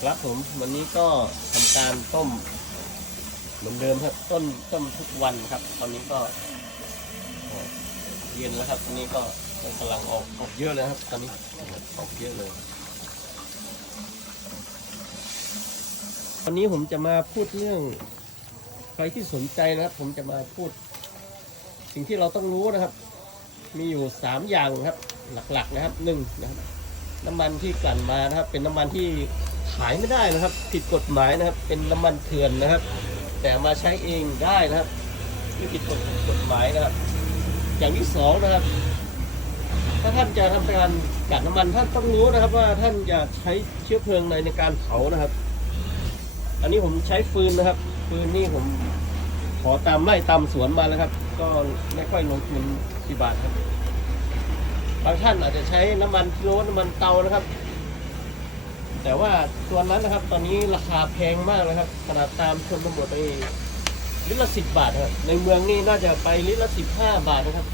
ครับผมวันนี้ก็ทำการต้ม เหมือนเดิมครับ ต้นต้มทุกวันครับ ตอนนี้ก็เอ่อเย็นแล้วครับ ตอนนี้ก็กำลังออกออกเยอะเลยครับ ตอนนี้ออกเยอะเลยวันนี้ผมจะมาพูดเรื่อง ใครที่สนใจนะครับ ผมจะมาพูด สิ่งที่เราต้องรู้นะครับ มีอยู่สามอย่างครับ หลักๆนะครับหนึ่งนะครับน้ำมันที่กลั่นมานะครับ เป็นน้ำมันที่ ขายไม่ได้นะครับ ผิดกฎหมายนะครับ เป็นน้ำมันเถื่อนนะครับ แต่มาใช้เองได้นะครับไม่ผิดกฎกฎหมายนะครับ อย่างที่สองนะครับ ถ้าท่านจะทำการกลั่นน้ำมันท่านต้องรู้นะครับ ว่าท่านจะใช้เชื้อเพลิงในในการเผานะครับ อันนี้ผมใช้ฟืนนะครับ ฟืนนี่ผมขอตามไร่ตามสวนมาแล้วครับ ก็ไม่ค่อยลงทุนกี่บาทครับบางท่านอาจจะใช้น้ำมันกิโลน้ำมันเตานะครับ แต่ว่าตัวนั้นนะครับ ตอนนี้ราคาแพงมากเลยครับ ขนาดตามชนบทไปลิตรละสิบบาทครับ ในเมืองนี่น่าจะไปลิตรละสิบห้าบาทนะครับ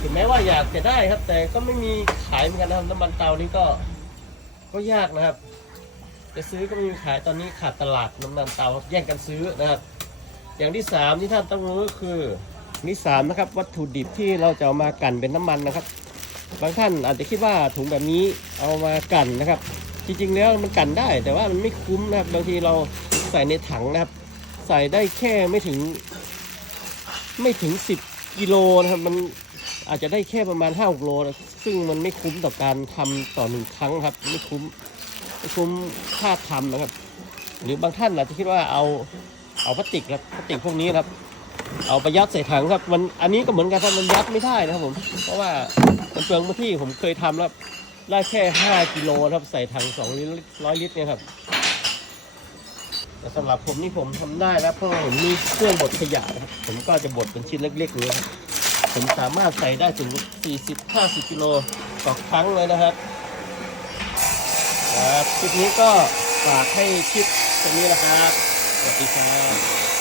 ถึงแม้ว่าอยากจะได้ครับ แต่ก็ไม่มีขายเหมือนกันนะครับน้ำมันเตานี่ก็ ก็ยากนะครับ จะซื้อก็ไม่มีขายตอนนี้ขาดตลาดน้ำมันเตาครับแย่งกันซื้อนะครับ อย่างที่สามที่ท่านต้องรู้ก็คือนที่สามนะครับ วัตถุดิบที่เราจะเอามากั่นเป็นน้ำมันนะครับ บางท่านอาจจะคิดว่าถุงแบบนี้เอามากั่นนะครับ จริงๆแล้วมันกันได้ แต่ว่ามันไม่คุ้มนะครับบางทีเราใส่ในถังนะครับ ใส่ได้แค่ไม่ถึง ไม่ถึง 10กิโลนะครับมันอาจจะได้แค่ประมาณ5 6โลนะซึ่งมันไม่คุ้มต่อการทำต่อหนึ่งครั้งครับ ไม่คุ้มไม่คุ้มค่าทำนะครับ หรือบางท่านอาจจะคิดว่าเอาเอาพลาสติกครับพลาสติกพวกนี้ครับ เอาไปยัดใส่ถังครับ มันอันนี้ก็เหมือนกันครับมันยัดไม่ได้นะครับผม เพราะว่ามันเปลืองพื้นที่ผมเคยทำแล้ว ได้แค่ 5 กิโลครับ ใส่ถัง2ลิตรร้อยลิตรเนี่ยครับแต่สำหรับผมนี่ผมทำได้แล้วเพราะว่าผมมีเครื่องบดขยะนะครับผมก็จะบดเป็นชิ้นเล็กๆนี้ครับผมสามารถใส่ได้ถึง 40-50 กิโลต่อครั้งเลยนะครับครับคลิปนี้ก็ฝากให้คลิปตรงนี้นะครับ สวัสดีครับ